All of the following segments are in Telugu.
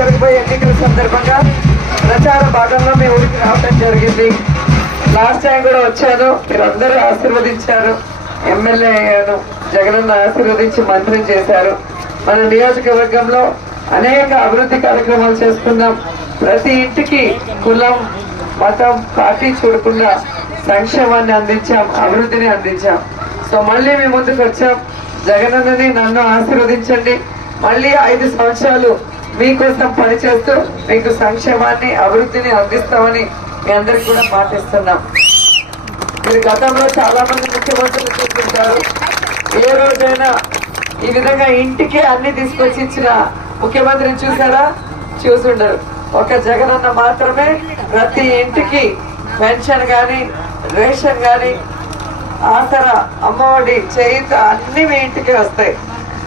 జరగబోయే ఎన్నికల సందర్భంగా ప్రచార భాగంలో మీ ఊరికి రావడం జరిగింది. లాస్ట్ టైం కూడా వచ్చాను. మీరు అందరూ ఆశీర్వదించారు. ఎమ్మెల్యే అయ్యాను. జగనన్న ఆశీర్వదించి మంత్రిని చేశారు. మన నియోజకవర్గంలో అనేక అభివృద్ధి కార్యక్రమాలు చేసుకున్నాం ప్రతి ఇంటికి కులం మతం పార్టీ చూడకుండా సంక్షేమాన్ని అందించాం అభివృద్ధిని అందించాం. సో మళ్ళీ మీ ముందుకు వచ్చాం. జగనన్నని నన్ను ఆశీర్వదించండి. మళ్ళీ ఐదు సంవత్సరాలు మీకోసం పనిచేస్తూ మీకు సంక్షేమాన్ని అభివృద్ధిని అందిస్తామని మీ అందరికి కూడా మాటిస్తున్నాం. మీరు గతంలో చాలా మంది ముఖ్యమంత్రులు చూస్తుంటారు ఏ రోజైనా ఈ విధంగా ఇంటికే అన్ని తీసుకొచ్చి ఇచ్చిన ముఖ్యమంత్రిని చూసారా? చూసుండరు. ఒక జగనన్న మాత్రమే ప్రతి ఇంటికి పెన్షన్ కానీ రేషన్ కానీ ఆసరా అమ్మఒడి చేయిత అన్ని మీ ఇంటికి వస్తాయి.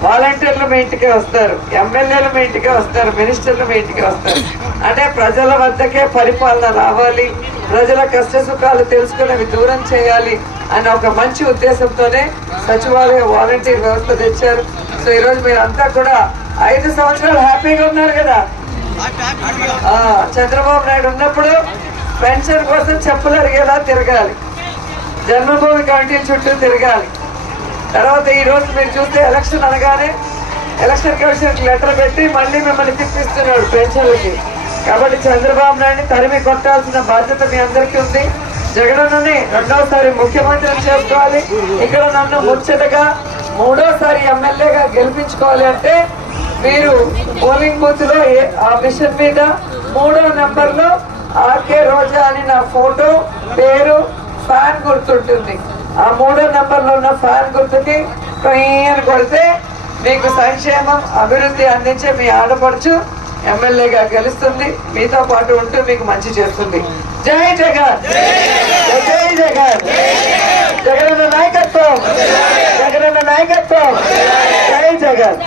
వాలంటీర్లు మీ ఇంటికే వస్తారు ఎమ్మెల్యేలు మీ ఇంటికే వస్తారు మినిస్టర్లు మీ ఇంటికి వస్తారు. అంటే ప్రజల వద్దకే పరిపాలన రావాలి ప్రజల కష్ట సుఖాలు తెలుసుకునేవి దూరం చేయాలి అనే ఒక మంచి ఉద్దేశంతోనే సచివాలయ వాలంటీర్ వ్యవస్థ తెచ్చారు. సో ఈరోజు మీరంతా కూడా ఐదు సంవత్సరాలు హ్యాపీగా ఉన్నారు కదా. చంద్రబాబు నాయుడు ఉన్నప్పుడు పెన్షన్ కోసం చెప్పులు అరిగేలా తిరగాలి. జన్మభూమి కమిటీల చుట్టూ తిరగాలి. తర్వాత ఈ రోజు మీరు చూస్తే ఎలక్షన్ అనగానే ఎలక్షన్ కమిషన్ లెటర్ పెట్టి మళ్ళీ మిమ్మల్ని తిప్పిస్తున్నాడు పెన్షన్లకి. కాబట్టి చంద్రబాబు నాయుడిని తరిమి కొట్టాల్సిన బాధ్యత మీ అందరికీ ఉంది. జగనన్నని రెండోసారి ముఖ్యమంత్రిని చేసుకోవాలి. ఇక్కడ నన్ను ముచ్చటగా మూడోసారి ఎమ్మెల్యేగా గెలిపించుకోవాలి అంటే మీరు పోలింగ్ బూత్లో ఆ మిషన్ మీద మూడో నెంబర్లో ఆర్కే రోజా అని నా ఫోటో పేరు ఫ్యాన్ గుర్తుంటుంది. ఆ మూడో నంబర్లో ఉన్న ఫ్యాన్ గుర్తుకి అని కొడితే మీకు సంక్షేమం అభివృద్ధి అందించే మీ ఆడపడుచు ఎమ్మెల్యేగా గెలుస్తుంది. మీతో పాటు ఉంటూ మీకు మంచి చేస్తుంది. జై జగన్! జై జగన్! జగనన్న నాయకత్వం! జగనన్న నాయకత్వం! జై జగన్!